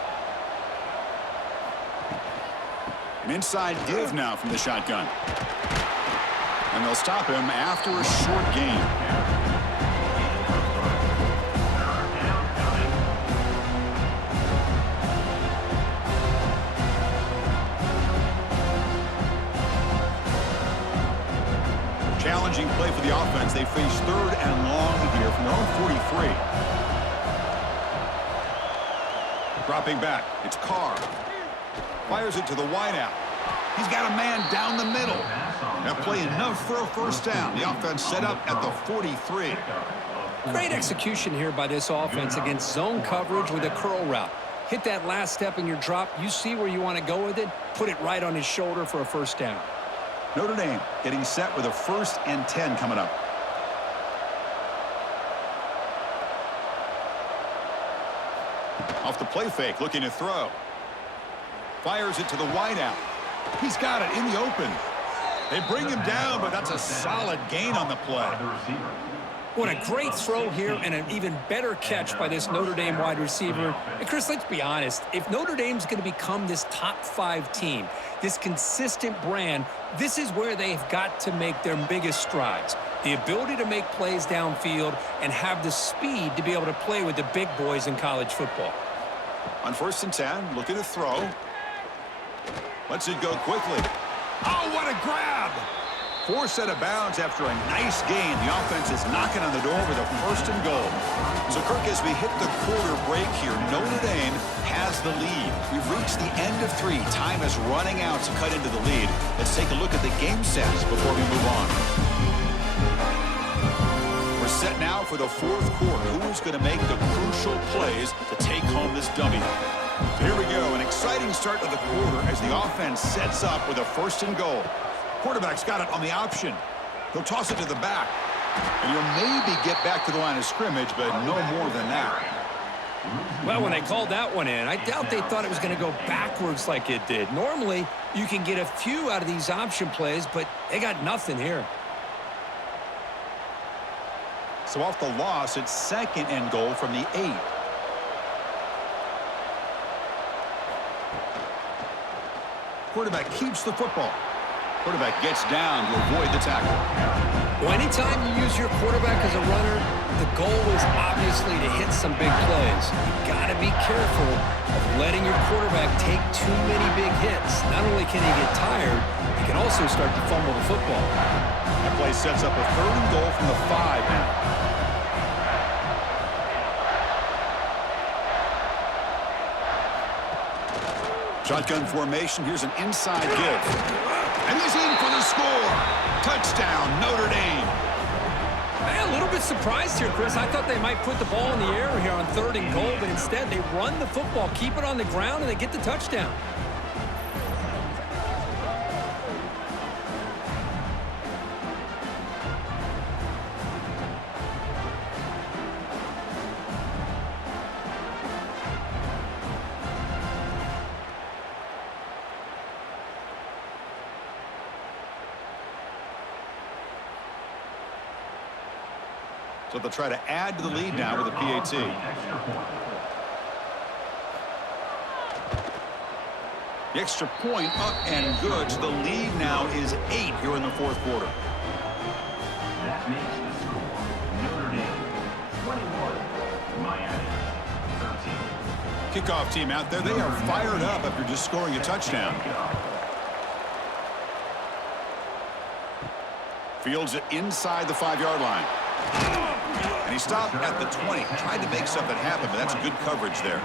An inside give now from the shotgun. And they'll stop him after a short gain. Challenging play for the offense. They face 3rd and long here from their own 43. Dropping back. It's Carr. Fires it to the wideout. He's got a man down the middle. That play enough for a 1st down. The offense set up at the 43. Great execution here by this offense against zone coverage with a curl route. Hit that last step in your drop. You see where you want to go with it. Put it right on his shoulder for a first down. Notre Dame getting set with a 1st and 10 coming up. Off the play fake, looking to throw. Fires it to the wideout. He's got it in the open. They bring him down, but that's a solid gain on the play. What a great throw here and an even better catch by this Notre Dame wide receiver. And Chris, let's be honest. If Notre Dame's going to become this top 5 team, this consistent brand, this is where they've got to make their biggest strides. The ability to make plays downfield and have the speed to be able to play with the big boys in college football. On 1st and 10, looking to throw. Lets it go quickly. Oh, what a grab! Forced out of bounds after a nice gain. The offense is knocking on the door with a 1st and goal. So, Kirk, as we hit the quarter break here, Notre Dame has the lead. We've reached the end of 3. Time is running out to cut into the lead. Let's take a look at the game sets before we move on. We're set now for the 4th quarter. Who's going to make the crucial plays to take home this W? So here we go. An exciting start to the quarter as the offense sets up with a 1st and goal. Quarterback's got it on the option. He'll toss it to the back. And he'll maybe get back to the line of scrimmage, but no more than that. Well, when they called that one in, I doubt they thought it was going to go backwards like it did. Normally, you can get a few out of these option plays, but they got nothing here. So off the loss, it's 2nd and goal from the 8. Quarterback keeps the football. Quarterback gets down to avoid the tackle. Well, anytime you use your quarterback as a runner, the goal is obviously to hit some big plays. You've got to be careful of letting your quarterback take too many big hits. Not only can he get tired, he can also start to fumble the football. That play sets up a 3rd and goal from the 5 now. Shotgun formation. Here's an inside give. And he's in for the score. Touchdown, Notre Dame. Man, a little bit surprised here, Chris. I thought they might put the ball in the air here on 3rd and goal, but instead they run the football, keep it on the ground, and they get the touchdown. So they'll try to add to the lead now with a PAT. The extra point up and good. So the lead now is 8 here in the 4th quarter. That makes the score Notre Dame 21, Miami 13. Kickoff team out there. They are fired up after just scoring a touchdown. Fields it inside the 5-yard line. And he stopped at the 20. Tried to make something happen, but that's good coverage there.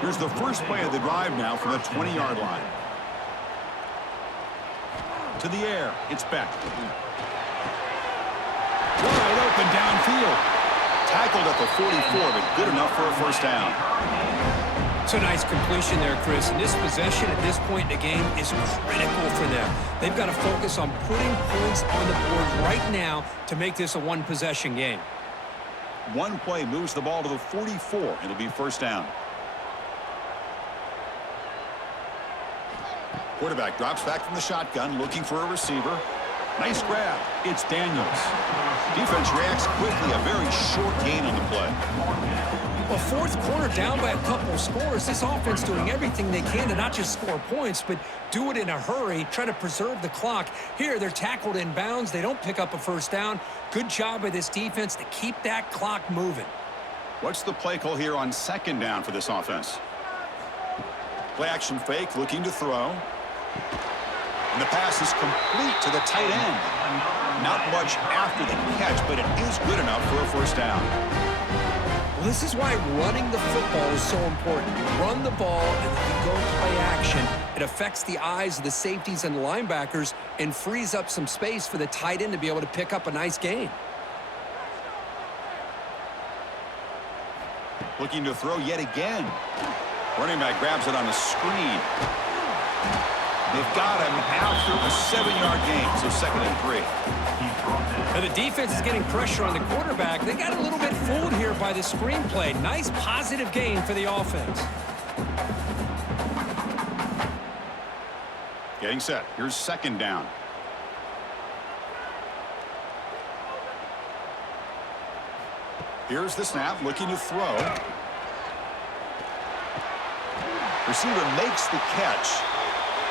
Here's the first play of the drive now from the 20-yard line. To the air. It's Beck. Wide open downfield. Tackled at the 44, but good enough for a first down. It's a nice completion there, Chris. And this possession at this point in the game is critical for them. They've got to focus on putting points on the board right now to make this a one-possession game. One play moves the ball to the 44. It'll be first down. Quarterback drops back from the shotgun, looking for a receiver. Nice grab. It's Daniels. Defense reacts quickly. A very short gain on the play. Well, 4th quarter down by a couple of scores. This offense doing everything they can to not just score points, but do it in a hurry, try to preserve the clock. Here, they're tackled in bounds. They don't pick up a first down. Good job by this defense to keep that clock moving. What's the play call here on 2nd down for this offense? Play action fake, looking to throw. And the pass is complete to the tight end. Not much after the catch, but it is good enough for a first down. Well, this is why running the football is so important. You run the ball and then you go play action. It affects the eyes of the safeties and linebackers and frees up some space for the tight end to be able to pick up a nice gain. Looking to throw yet again. Running back grabs it on a screen. They've got him after a 7-yard gain, so 2nd and 3. Now the defense is getting pressure on the quarterback. They got a little bit fooled here by the screenplay. Nice positive gain for the offense. Getting set. Here's 2nd down. Here's the snap, looking to throw. Receiver makes the catch.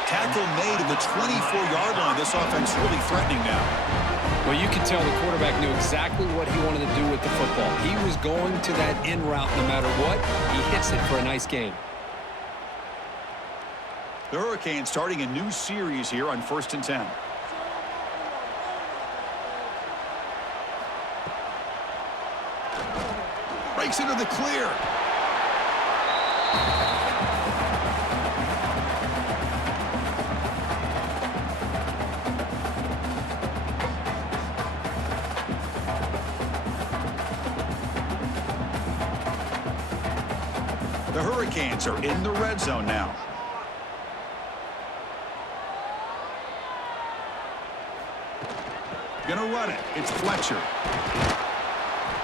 Tackle made at the 24-yard line. This offense really threatening now. Well, you can tell the quarterback knew exactly what he wanted to do with the football. He was going to that in route no matter what. He hits it for a nice gain. The Hurricanes starting a new series here on 1st and 10. Breaks into the clear. The Hurricanes are in the red zone now. Gonna run it. It's Fletcher.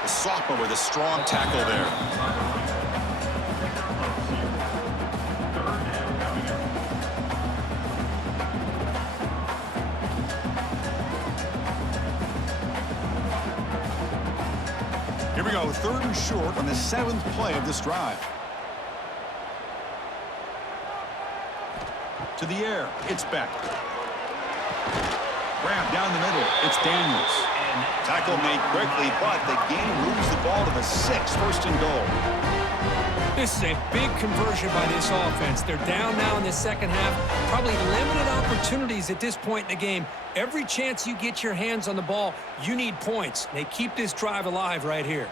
The sophomore with a strong tackle there. Here we go, 3rd and short on the 7th play of this drive. To the air, it's Beck. Grab down the middle, it's Daniels. Tackle made quickly, but the game moves the ball to the 6, 1st and goal. This is a big conversion by this offense. They're down now in the 2nd half. Probably limited opportunities at this point in the game. Every chance you get your hands on the ball, you need points. They keep this drive alive right here.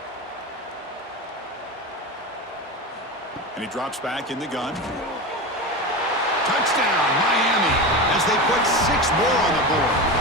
And he drops back in the gun. Touchdown, Miami, as they put 6 more on the board.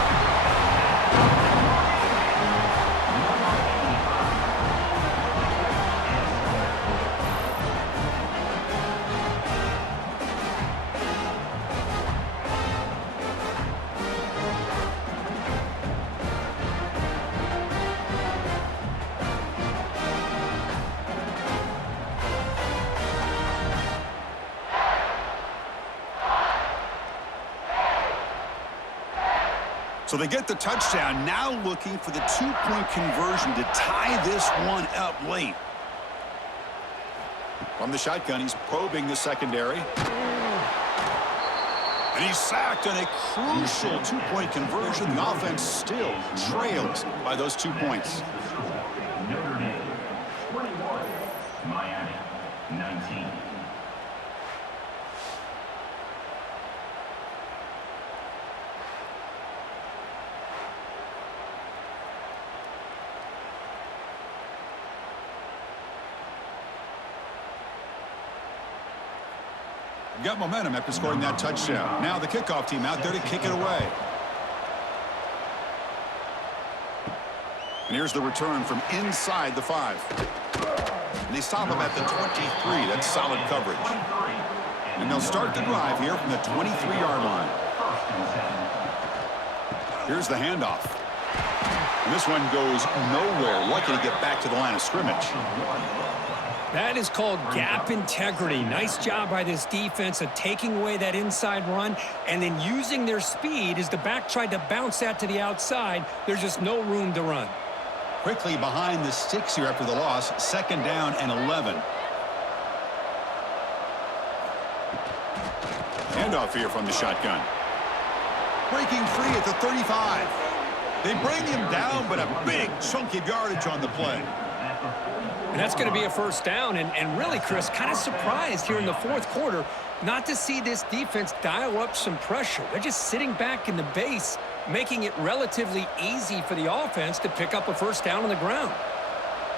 So they get the touchdown, now looking for the 2-point conversion to tie this one up late. From the shotgun, he's probing the secondary. And he's sacked on a crucial 2-point conversion. The offense still trails by those 2 points. Notre Dame, 21. Miami, 19. Got momentum after scoring that touchdown. Now the kickoff team out there to kick it away. And here's the return from inside the 5. And they stop him at the 23. That's solid coverage. And they'll start the drive here from the 23-yard line. Here's the handoff. And this one goes nowhere. Lucky to get back to the line of scrimmage. That is called gap integrity. Nice job by this defense of taking away that inside run and then using their speed as the back tried to bounce that to the outside. There's just no room to run. Quickly behind the sticks here after the loss. 2nd down and 11. Handoff here from the shotgun. Breaking free at the 35. They bring him down, but a big chunk of yardage on the play. And that's going to be a 1st down. And really, Chris, kind of surprised here in the 4th quarter not to see this defense dial up some pressure. They're just sitting back in the base, making it relatively easy for the offense to pick up a 1st down on the ground.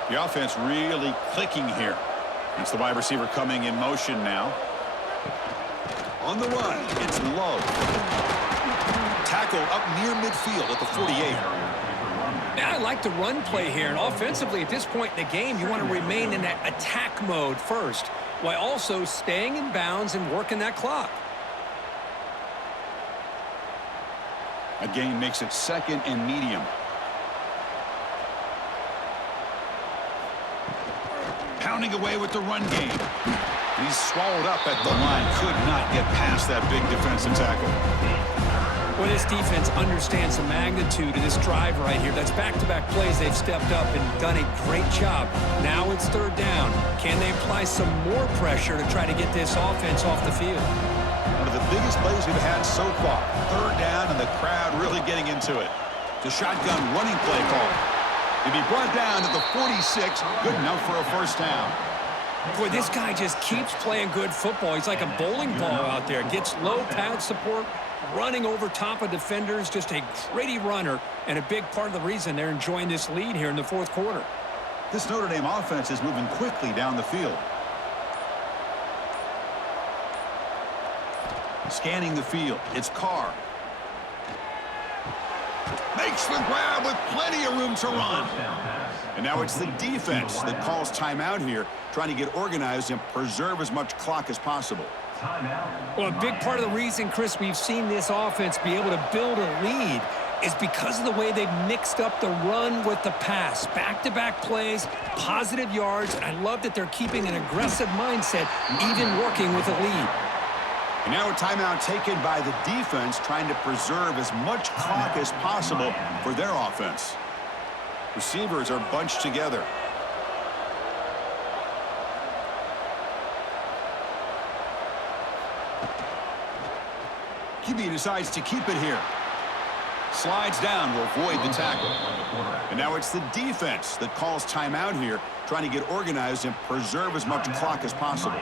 The offense really clicking here. It's the wide receiver coming in motion now. On the run, it's Lowe. Tackle up near midfield at the 48. Yeah, I like the run play here. And offensively, at this point in the game, you want to remain in that attack mode first, while also staying in bounds and working that clock. A gain makes it 2nd and medium. Pounding away with the run game. He's swallowed up at the line. Could not get past that big defensive tackle. Well, this defense understands the magnitude of this drive right here. That's back-to-back plays. They've stepped up and done a great job. Now it's 3rd down. Can they apply some more pressure to try to get this offense off the field? One of the biggest plays we've had so far. 3rd down, and the crowd really getting into it. The shotgun running play call. He'll be brought down to the 46. Good enough for a 1st down. Boy, this guy just keeps playing good football. He's like a bowling ball out there. Gets low pad support, running over top of defenders. Just a gritty runner, and a big part of the reason they're enjoying this lead here in the 4th quarter. This Notre Dame offense is moving quickly down the field. Scanning the field. It's Carr. Makes the grab with plenty of room to run. And now it's the defense that calls timeout here, trying to get organized and preserve as much clock as possible. Well, a big part of the reason, Chris, we've seen this offense be able to build a lead is because of the way they've mixed up the run with the pass. Back-to-back plays, positive yards, and I love that they're keeping an aggressive mindset, even working with a lead. And now a timeout taken by the defense, trying to preserve as much clock as possible for their offense. Receivers are bunched together. QB decides to keep it here. Slides down, will avoid the tackle. And now it's the defense that calls timeout here, trying to get organized and preserve as much clock as possible.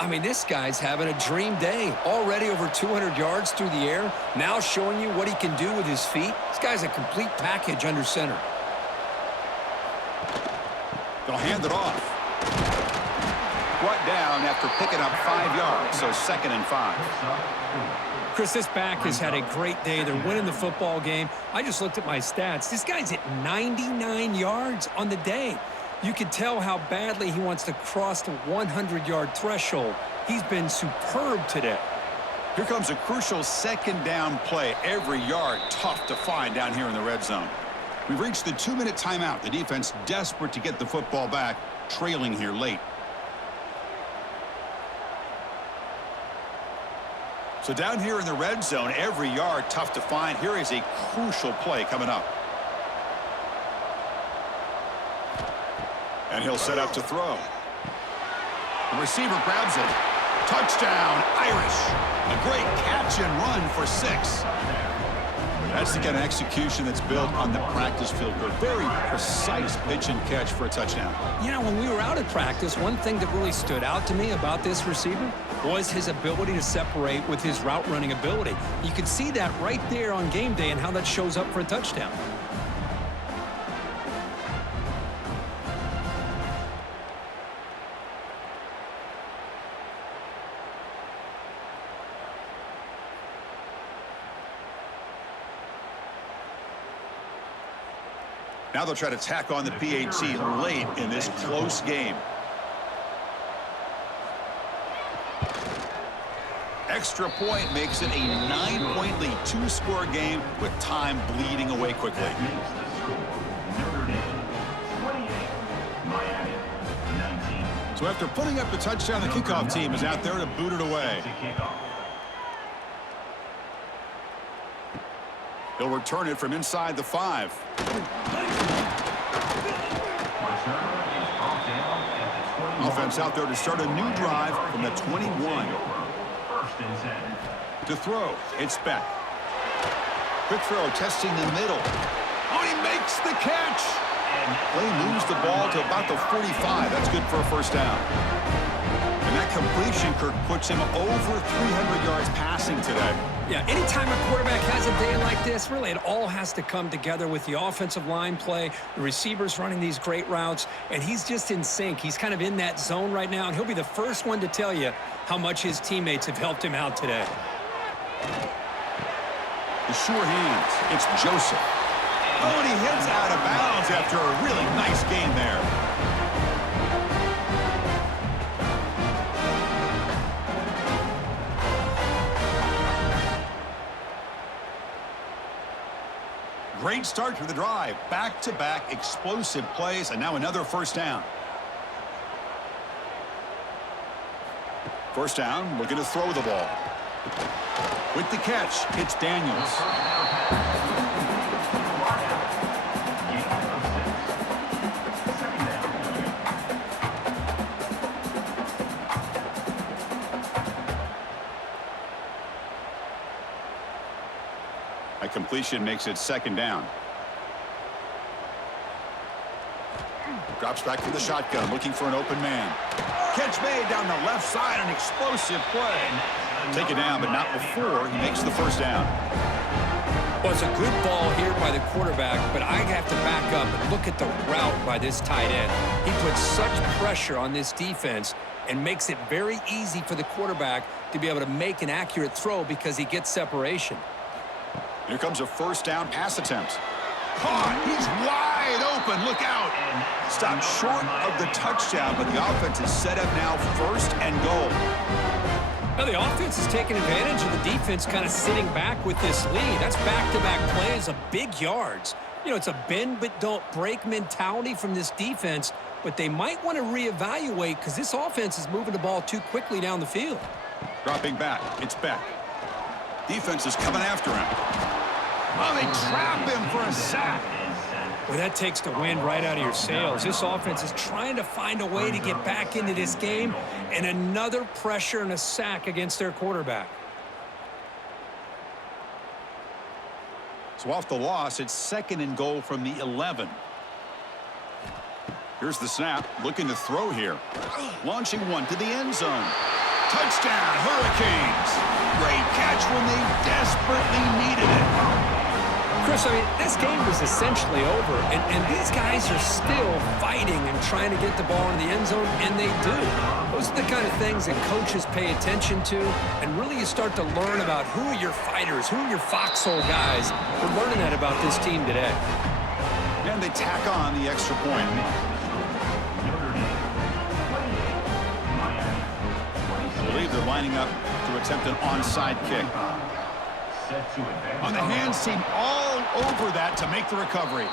I mean, this guy's having a dream day. Already over 200 yards through the air. Now showing you what he can do with his feet. This guy's a complete package under center. They'll hand it off. Brought down after picking up 5 yards, so 2nd and 5. Chris, this back has had a great day. They're winning the football game. I just looked at my stats. This guy's at 99 yards on the day. You can tell how badly he wants to cross the 100-yard threshold. He's been superb today. Here comes a crucial 2nd down play. Every yard tough to find down here in the red zone. We've reached the 2-minute timeout. The defense desperate to get the football back, trailing here late. So down here in the red zone, every yard tough to find. Here is a crucial play coming up. And he'll set up to throw. The receiver grabs it. Touchdown, Irish. A great catch and run for 6. That's the kind of execution that's built on the practice field. A very precise pitch and catch for a touchdown. You know, when we were out at practice, one thing that really stood out to me about this receiver was his ability to separate with his route running ability. You could see that right there on game day and how that shows up for a touchdown. Now they'll try to tack on the PAT late in this close game. Extra point makes it a 9-point lead, 2-score game with time bleeding away quickly. So after putting up the touchdown, the kickoff team is out there to boot it away. He'll return it from inside the 5. Offense out there to start a new drive from the 21. To throw, it's Beck. Quick throw, testing the middle. Oh, he makes the catch! Play moves the ball to about the 45. That's good for a 1st down. And that completion, Kirk, puts him over 300 yards passing today. Yeah, anytime a quarterback has a day like this, really it all has to come together with the offensive line play, the receivers running these great routes, and he's just in sync. He's kind of in that zone right now, and he'll be the first one to tell you how much his teammates have helped him out today. The sure hands, it's Joseph. Oh, and he heads out of bounds after a really nice gain there. Great start to the drive. Back-to-back explosive plays, and now another first down. First down, looking to throw the ball. With the catch, it's Daniels. A completion makes it second down. Drops back from the shotgun, looking for an open man. Catch made down the left side, an explosive play. Take it down, but not before he makes the first down. Well, it's a good ball here by the quarterback, but I have to back up and look at the route by this tight end. He puts such pressure on this defense and makes it very easy for the quarterback to be able to make an accurate throw because he gets separation. Here comes a first down pass attempt. Caught. He's wide open. Look out. Stopped short of the touchdown, but the offense is set up now first and goal. Now the offense is taking advantage of the defense kind of sitting back with this lead. That's back-to-back plays of big yards. You know, it's a bend but don't break mentality from this defense, but they might want to reevaluate because this offense is moving the ball too quickly down the field. Dropping back. It's Beck. Defense is coming after him. Oh, they trap him for a sack. Well, that takes the wind right out of your sails. This offense is trying to find a way to get back into this game, and another pressure and a sack against their quarterback. So off the loss, it's second and goal from the 11. Here's the snap, looking to throw here. Launching one to the end zone. Touchdown, Hurricanes. Great catch when they desperately needed it. Chris, I mean, this game was essentially over, and these guys are still fighting and trying to get the ball in the end zone, and they do. Those are the kind of things that coaches pay attention to, and really you start to learn about who are your fighters, who are your foxhole guys. We're learning that about this team today. And they tack on the extra point. I believe they're lining up to attempt an onside kick. On the hands team all over that to make the recovery.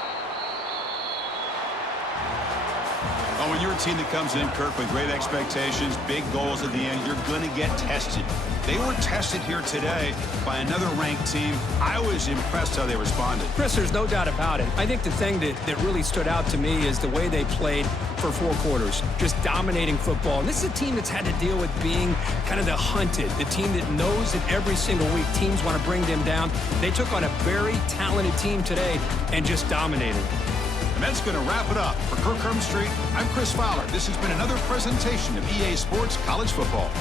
Oh, when you're a team that comes in, Kirk, with great expectations, big goals at the end, you're going to get tested. They were tested here today by another ranked team. I was impressed how they responded. Chris, there's no doubt about it. I think the thing that really stood out to me is the way they played for 4 quarters, just dominating football. And this is a team that's had to deal with being kind of the hunted, the team that knows that every single week teams want to bring them down. They took on a very talented team today and just dominated. And that's going to wrap it up. For Kirk Street, I'm Chris Fowler. This has been another presentation of EA Sports College Football.